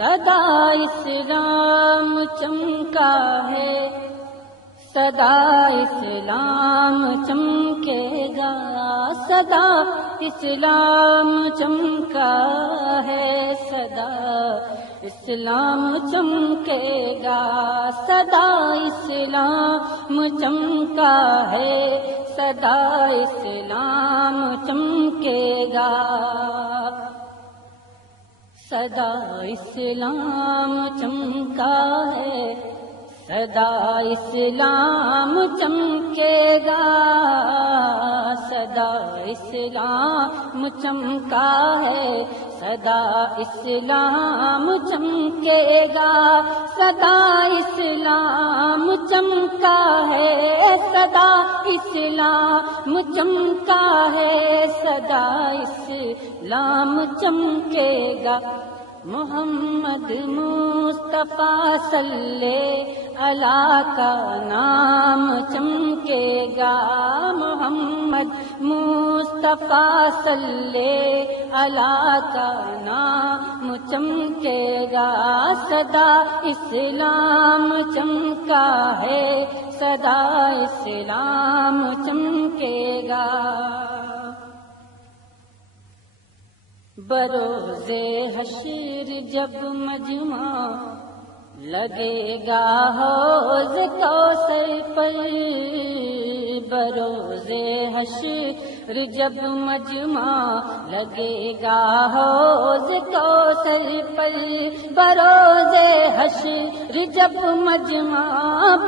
سدا اسلام چمکا ہے، سدا اسلام چمکے گا، سدا اسلام چمکا ہے، سدا اسلام چمکے گا، سدا اسلام چمکا ہے، سدا اسلام چمکے گا، سدا اسلام چمکا ہے، سدا اسلام چمکے گا، سدا اسلام چمکا ہے، سدا اسلام چمکے گا، سدا اسلام چمکا ہے، سدا اسلام چمکا ہے، سدا اسلام چمکے گا، محمد مصطفیٰ صلی اللہ کا نام چمکے گا، محمد مصطفیٰ صلی اللہ کا نام چمکے گا، سدا اسلام چمکا ہے، سدا اسلام چمکے گا، بروز حشر جب مجمع لگے گا حوض کوثر پر، بروز حشر جب مجمع لگے گا حوض کوثر پر، بروز حشر جب مجمع،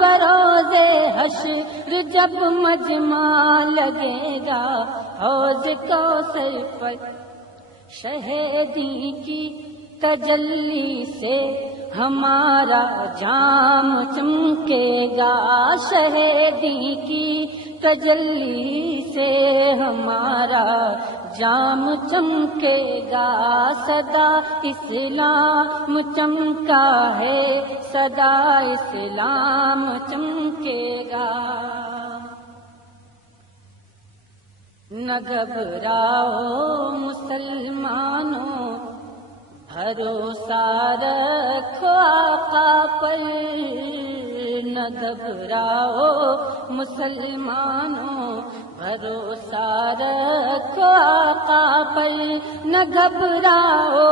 بروز حشر جب مجمع لگے گا حوض کوثر پر، شہیدی کی تجلی سے ہمارا جام چمکے گا، شہیدی کی تجلی سے ہمارا جام چمکے گا، سدا اسلام چمکا ہے، سدا اسلام چمکے گا، نہ گھبراؤ مسلمانوں، بھروسہ رکھو آقا پر، نہ گھبراؤ مسلمانوں، بھروسہ رکھو آقا پر، نہ گھبراؤ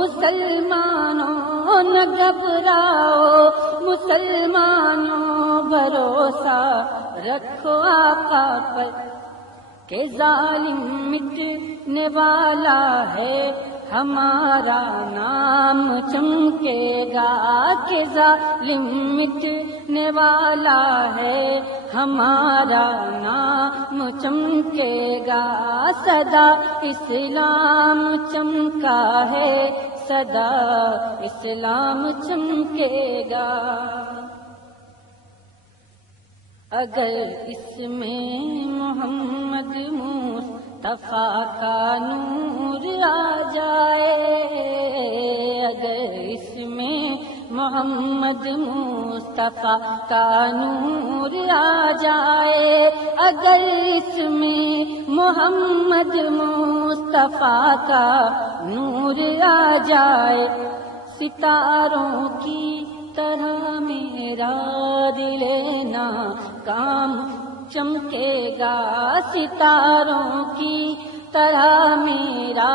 مسلمانوں، نہ گھبراؤ مسلمانوں، بھروسہ رکھو آقا پر، کہ ظالم مٹنے والا ہے ہمارا نام چمکے گا، کہ ظالم مٹنے والا ہے ہمارا نام چمکے گا، سدا اسلام چمکا ہے، سدا اسلام چمکے گا، اگر اس میں محمد مصطفیٰ کا نور آ جائے، اگر اس میں محمد مصطفیٰ کا نور آ جائے، اگر اس میں محمد مصطفیٰ کا نور آ جائے، ستاروں کی طرح میرا دل ناکام چمکے گا، ستاروں کی طرح میرا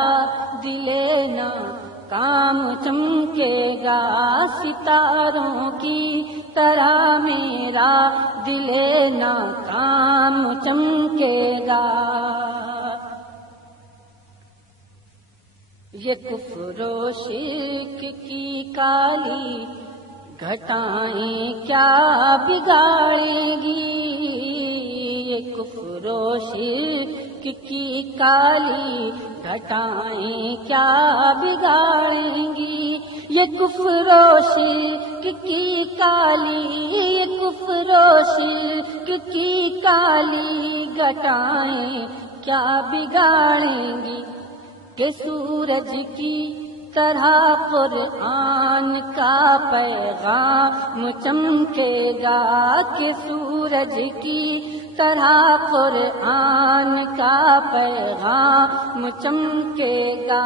دل ناکام چمکے گا، ستاروں کی طرح میرا دل ناکام چمکے گا، یہ کفر و شرک کی کالی گھٹائیں کیا بگاڑیں گی، یہ کفر و شرک کی کالی گھٹائیں کیا بگاڑیں گی، یہ کفر و شرک کی کالی، یہ کفر و شرک کی کالی گھٹائیں کیا بگاڑیں گی، کہ سورج کی طرح قرآن کا پیغام چمکے گا، کہ سورج کی طرح قرآن کا پیغام چمکے گا،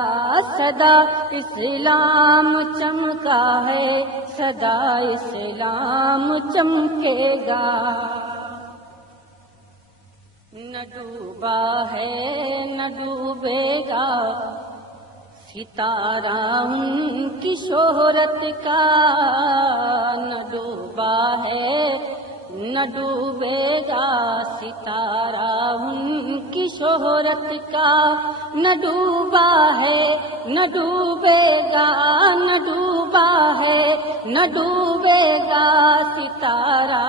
سدا اسلام چمکا ہے، سدا اسلام چمکے گا۔ نہ ڈوبا ہے نہ ڈوبے گا ستارہ ان کی شہرت کا، نہ ڈوبا ہے نہ ڈوبے گا ستارہ ان کی شہرت کا، نہ ڈوبا ہے نہ ڈوبے گا، نہ ڈوبا ہے نہ ڈوبے گا ستارہ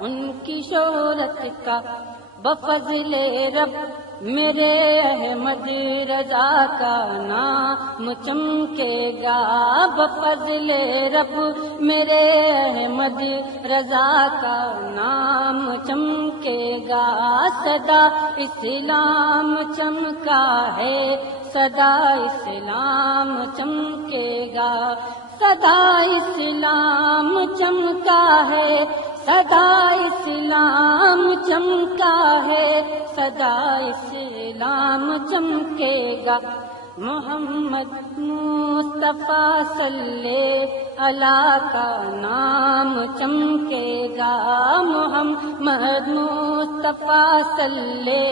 ان کی شہرت کا۔ بفضل رب میرے احمد رضا کا نام چمکے گا، بفضل رب میرے احمد رضا کا نام چمکے گا، سدا اسلام چمکا ہے، سدا اسلام چمکے گا، سدا اسلام چمکا ہے، سدا اسلام چمکا ہے، سدا اسلام چمکے گا۔ محمد مصطفیٰ صلی اللہ کا نام چمکے گا، محمد مصطفیٰ صلی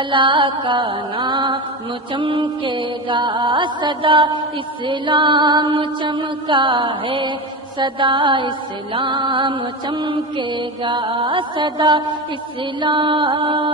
اللہ کا نام چمکے گا، سدا اسلام چمکا ہے، سدا اسلام چمکے گا، سدا اسلام